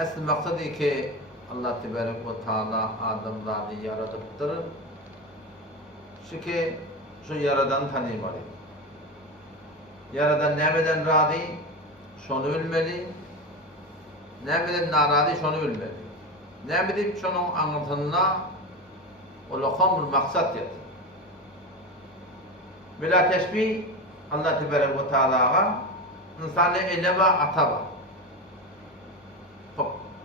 Asıl maksadı ki Allah Tebarek ve Teala adamlarını yaratıptır. Şu ki şu yaradanı tanımalı. Yaradan nemeden razı, şunu bilmeli. Nemeden narazı, şunu bilmeli. Nemeden şunun anlatımına olağan bir maksat yatır. Bila teşbih Allah Tebarek ve Teala'ya insanı ele ve ata var.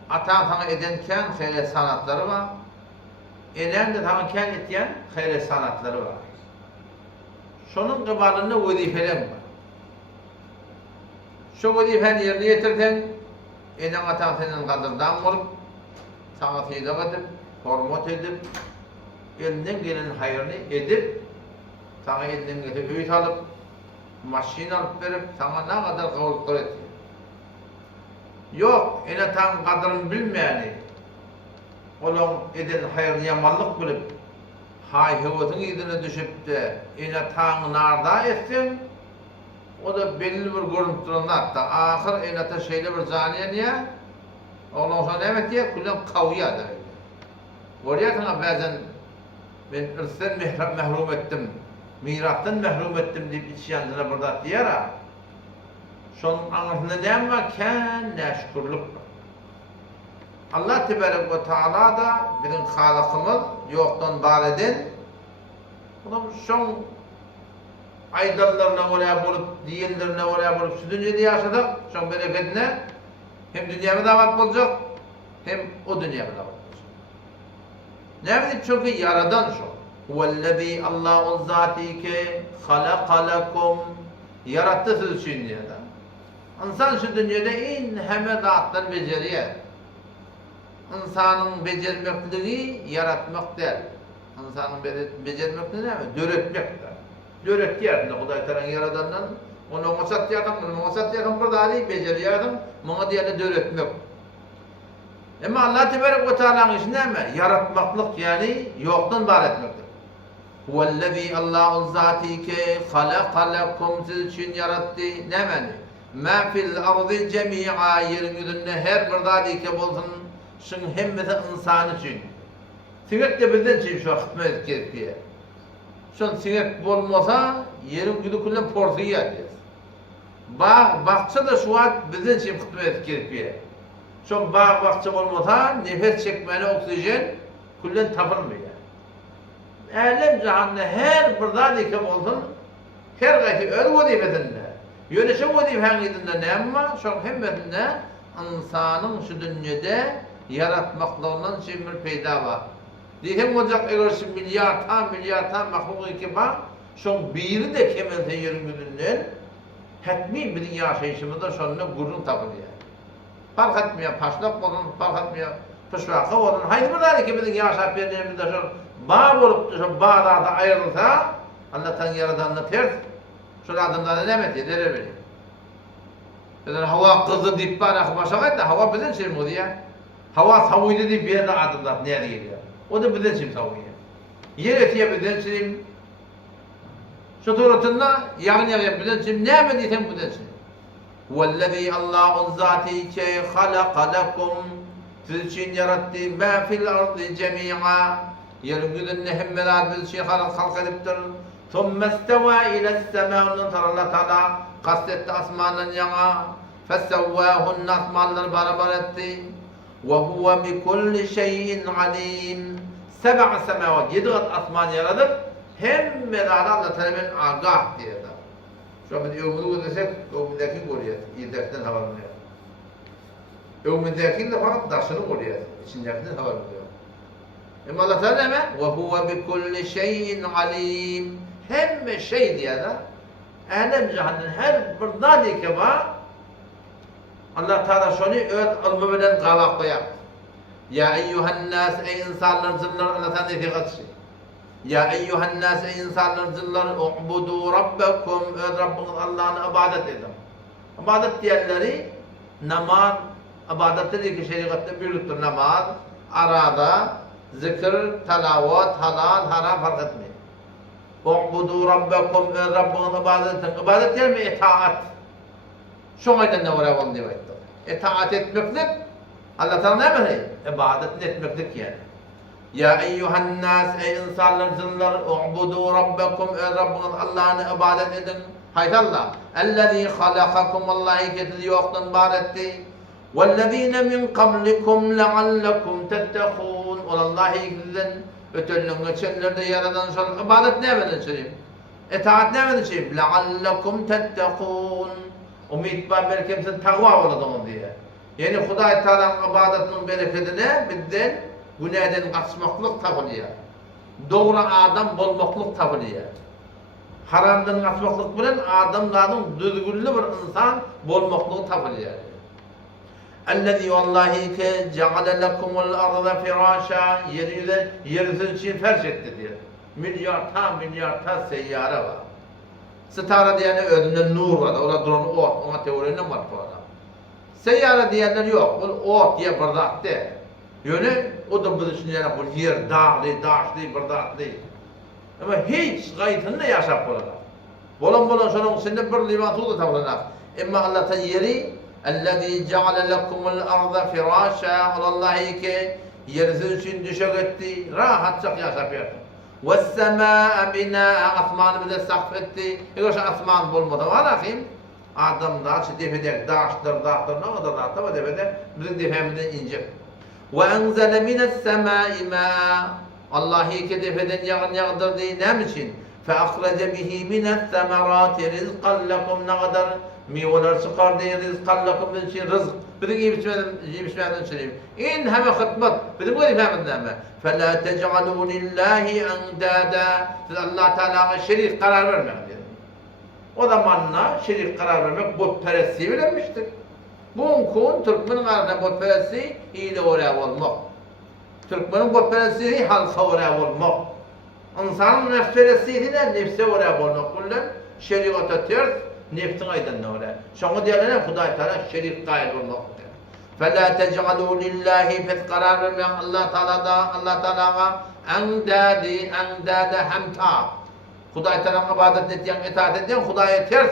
Ata sana edenken hayır sanatları var. Elen de sana kendi eten hayır sanatları var. Şunun kıbalında vazifelerim var. Şu vazifeni yerine getirden elen ata senin kadırdan olup sana teyze edip, hormat edip, elinden gelen hayrını edip, sana elinden getirip öğüt alıp, maşin alıp verip, sana ne kadar kavuluklar etti. Yok, ene tam kadrını bilmeyeni, onun eden hayrını yamanlık bilip, hayhıvatın idine düşüp de, ene tam narda etsin, o da belli bir görüntülerini hatta, ahir ene ta şeyle bir zaniye niye, ondan sonra evet diye, kullan kavya da öyle. Oraya sana bazen, ben ırsten mehrum ettim, mirastan mehrum ettim deyip içiyandına burada diyer ha, şunun anlatında ne var? Kendine şükürlük var. Allah Tebarek ve Teala da bizim Halıkımız yoktan var edin. Bunun şun aydınlarına oraya bulup, diyinlerine oraya bulup, şu dünyada yaşadık, şun bereketine hem dünyaya davet olacak, hem o dünyaya davet olacak. Ne bileyim çünkü yaradan şu. Huvellezî Allah'un zâti ki halaka lekum yarattı siz için dünyada. İnsan şu dünyada en heme zatlar beceriyor. İnsanın becermekliği yaratmak değil. İnsanın becermekliği ne mi? Döretmektir. Döret yerine Huday Teala yaradandan onu masat yakın, bunu masat yakın burada ali beceriyor adam, bana diye döretmek. Ama Allah Tebarek ve Teala'nın işi ne mi? Yaratmaklık yani yoktan var etmektir. Huvellezî Allah'un zâti ki halaka lekum siz için yarattı ne meni? Ma fil ardı cemi'a yeryüzünde her bir dadike bolsun şun hemmeti insan için. Sinek de bizden için şu hikmet gerekiyor. Şun sinek bolmasa yerin güdü kullan porsiye ediyor. Bahçe da şu an bizden için hikmet gerekiyor. Şun bahçe bolmasa nefes çekmeni oksijen kullan tapılmıyor. Alem cihanne her bir dadike bolsun her gayti öl vazifesinde. Yönüşüm vazifenizinde ne var? Şun hemmetinde insanın şu dünyada yaratmaklarından şey bir peyda var. Diyem olacak eğer şu milyar tam mahluk ki var, şun biri de kemelte yürümünden hetmi bir yaşayışımızda şununla gurur tapılıyor. Fark etmiyor, paşlak olun, fark etmiyor, pışvakı olun. Haydi bunlar ki bizim yaşayıp yerlerimizde şun bağ olup şu bağlarda ayrılsa Allah'tan yaradanına ters. Şöyle adımlarına ne met eder böyle. Yani hava kızı dip bana başa da hava bizden şey mi oluyor? Hava savuydu deyip bir yerde adımlar nereye geliyor? O da bizden şey savuyor. Yer etiye bizden şey. Şu turatında yağın bizden şey. Ne mi diysen bizden şey. Vellezî Allah'un zâti ki halaka lekum siz için yarattı mâ fil ardı cemi'a yeryüzünde hemmeler biz şey halk ediptir. ثُمَّ اسْتَوَى إِلَى السَّمَاءِ نَظَرَ اللّٰهُ Teala kastetti asmanın yana فَسَوَّاهُنَّ asmanları beraber etti وَهُوَ بِكُلِّ شَيْءٍ عَلِيمٍ 7 semavat 7 kat asman yaradır hem medara Allah Teala'nın agah diye de şu an ömrü desek ömründeki koruyor yedekten havalanıyor ömründeki de fakat daşını koruyor içindekinden havalanıyor ama Allah Teala ne? وَهُوَ بِكُلِّ شَيْءٍ عَلِيمٍ hem şey diye de alem cihanın her bir dadike var Allah Teala şunu öğret almameden kavak koyar. Ya eyyuhan nas ey insanlar zillar Allah Teala dikkat şey. Ya eyyuhan nas ey insanlar zillar u'budu rabbakum öğret Rabbiniz Allah'ın ibadet edin. İbadet diyenleri namaz ibadetleri ki şeriatta buyurulur namaz arada zikir, telavat, halal, haram fark etmeyin. U'budu rabbakum öğret Rabbiniz ibadet edin. İbadet değil mi? İtaat. Şuna da ne var diye. İtaat etmekle Allah Teala ne böyle? İbadet etmektik yani. Ya eyyuhan nas ey insanlar zınlar u'budu rabbakum Rabbiniz Allah'ını ibadet edin. Haydi Allah. Ellezî halakakum Allah'ı getirdi yoktan var etti. Vellezîne min qablikum leallekum tettekûn. Allah'ı gizlen ötellün geçenlerde yaradan sonra ibadet ne böyle söyleyeyim? İtaat ne böyle söyleyeyim? Leallekum tettekûn. Umid var belki kimse takva olalım diye. Yani Hudaý Teala'nın ibadetinin bereketine bizden günahdan kaçmaklık tapılıyor. Doğru adam bolmaklık tapılıyor. Haramdan kaçmaklık bilen adamların düzgünlü bir insan bolmaklık tapılıyor. Ellezî vallahi ki ceale lekumul arda firâşa yeryüzü için ferş etti diyor. Milyarta seyyare var. Stara diyene ödünde nur var. Orada duran ot. Ona teorinin var bu adam. Seyyare diyenler yok. O ot diye bardak değil. Yönü o da bu düşüncene bu yer dağlı, bardaklı. Ama hiç gayetinde yaşap burada. Bolan sonra senin bir liman tuğda tavlanak. Ama Allah'tan yeri ellezî ceale lekumul arda firâşa Allah'ı ki yeryüzü için düşük etti. Rahatça yaşap yaptı. وَالسَّمَاءَ بِنَاءَ Asmanı bize sakf etti. Yoksa asman bulmadı. Varakim adamlar şu defeder dağıştır ne kadar dağıttı ama defeder bizim defemizden ince. وَاَنْزَلَ مِنَ السَّمَاءِ مَاءً Allah'ı ki defeden yağdırdı ne için? فَاَخْرَجَ بِهِ مِنَ الثَّمَرَاتِ رِزْقًا لَكُمْ ne kadar meyveler çıkardı رِزْقًا لَكُمْ için rızık. Bizim iyi biçmeden söyleyeyim. İn hemen hıtmat. Bizim bu defemizden mi? فَلَا تَجْعَلُوا لِلّٰهِ اَنْدَادًا Siz Allah Teala'ya şerik karar vermek diyor. O zamanla şerik karar vermek butperestliği bilinmiştir. Bunkun Türkmenin arasında butperestliği iyile oraya olmak. Türkmenin butperestliği halka oraya olmak. İnsanın nefsperestliği de nefse oraya olmak. Bunlar şerikata ters, nefsin aydınlığı oraya. Şunu diyorlar Hudaý Teala şerik gayet olmak. فَلَا تَجْعَلُوا لِلّٰهِ Fet karar vermeyen Allah Teala'ga endâde hemta. Hudaý Teala'nın ibadet ettiğin, itaat ettiğin Hudaý'a ters.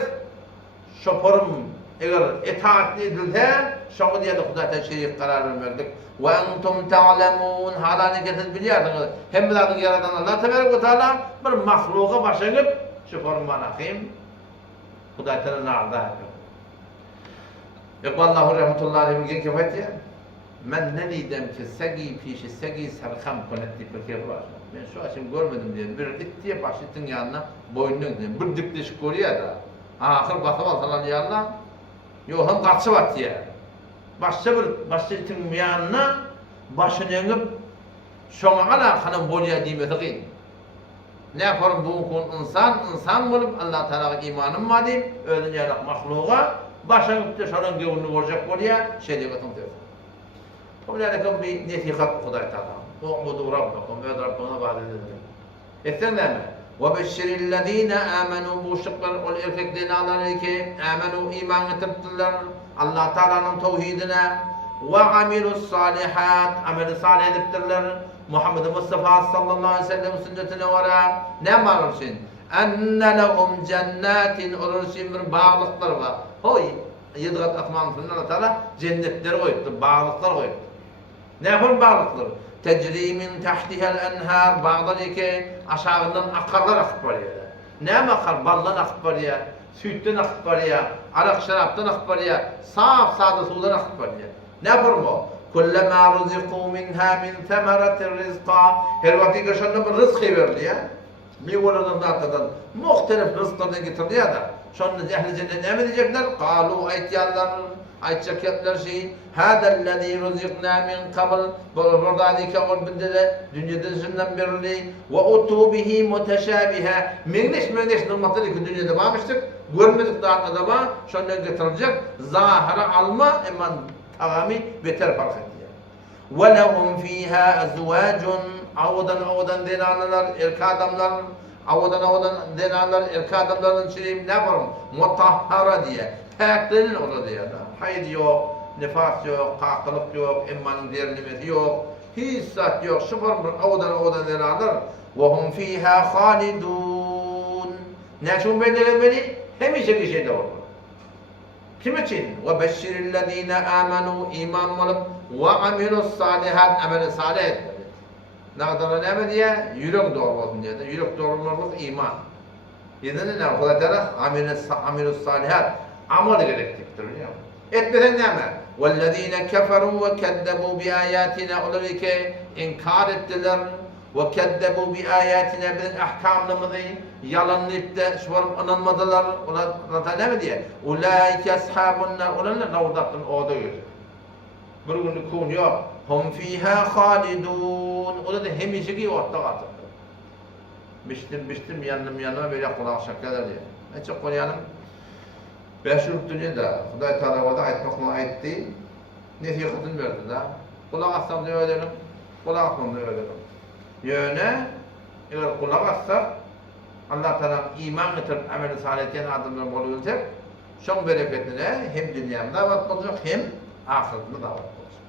Şoporum eğer itaat edilse, şunu diye de Hudaý Teala şerik karar vermektir. وَاَنْتُمْ تَعْلَمُونَ Halani getirip biliyorsunuz. Hem biladın yaradan Allah Teala bir mahluka başlayıp şoporum manakîm. Hudaý Teala narda yapıyor. Yaqballahu rahmetullahi aleyhi bugün kefayet ya. Men ne diyeceğim ki segi sarkam konetti peki var. Ben şu açım görmedim diye bir ittiye başlattın yanına boynun diye bir diktiş koruyor da. Ahir batamaz falan yanına. Yok hem kaçı var diye. Başlattın yanına başını yanıp şuna kadar kanım boyaya diyemedi. Ne yaparım bu insan bulup Allah Teala'ya imanım var diyeyim. Öyle yarak mahluğa. Başlanıp da şaran gövünü vuracak oraya şeriatın tersi. Onlardan bir nesihat Hudaý Teala. U'budu rabbakum ve Rabbına ibadet edin. Etsenler mi? Ve beşşirillezîne âmenû bu şıklar ol erkeklerini Allah'ın ki âmenû iman getirdiler Allah Teala'nın tevhidine ve amilus salihat amel salih ediptirler Muhammed Mustafa sallallahu aleyhi ve sellem sünnetine vara ne varırsın? Enne lehum cennetin olursun bir bağlıklar var. Hoy, yedgat atmanın Allah Teala cennetleri koyuptu, bağlıklar koyuptu. Ne yapın bağlıklar? Tecri min tahtihel enhar, bağları ki aşağından akarlar akıp var ya. Ne mi akar? Baldan akıp var ya, sütten akıp var ya, arak şaraptan akıp var ya, saf sade sudan akıp var ya. Ne yapın o? Kullama rızikû minha min temeratir rizqa. Her vakti kaşanına bir rızkı verdi ya. Meyvelerden dağıtıdan muhtelif rızklardan getirdi ya da. Sonra ehli cennet ne mi diyecekler? Kalu aytacaklar şey. Hâdellezî rızıknâ min kabl. Buradaki ol bindede dünyada yüzünden birliği. Ve utû bihi muteşâbihe. Mengneş nırmatları ki dünyada varmıştık. Görmedik dağıtıda var. Sonra getirecek. Zahara alma eman tağami beter fark etti. Ve lehum fîhâ ezvâcun. Avudan denanlar, erkek adamlar, avudan denanlar, erkek adamların içinde ne var? Mutahhara diye. Paklerin olur diye. Hayd yok, nifas yok, kakılık yok, emmanın derinlemesi yok, hissat yok, sıfır bir avudan denanlar. Ve hum fîhâ halidûn. Ne için belirlemeli? Hemişe bir şeyde olur. Kim için? Ve beşşirillezine amenu iman olup ve amilus salihat ameli salih etmedi. Ne kadar ne diye? Yürek doğru olsun diye. Yürek doğruluğumuz iman. Yedinin ne? Kuda Teala amilus salihat amel gerektiktir. Etmeden ne mi? وَالَّذ۪ينَ كَفَرُوا وَكَذَّبُوا بِآيَاتِنَا Onları ki inkar ettiler ve keddebu bi ayatina bizim ahkamlarımızı yalanlayıp da şuvarıp anılmadılar. Onlar ne mi diye? Ulaike ashabunnar. Onlarla ravdatın oda gözü. Bir günlük kun yok. Hum fiha halidun. Onlar da hemişeki orta kaldı. Biçtim yanıma böyle kulak şakalar diye. Ne çok koyanım. Beşir dünyada Huday Teala'da aytmakla aytti. Nesihatını verdi da. Kulak assam da öğrenim. Kulak assam da öğrenim. Yöne, eğer kulak assak, Allah Teala iman getirip amel-i salihten adımlar buluyorsak, şun bereketine hem dünyamda davet olacak hem ahiretinde davet olacak.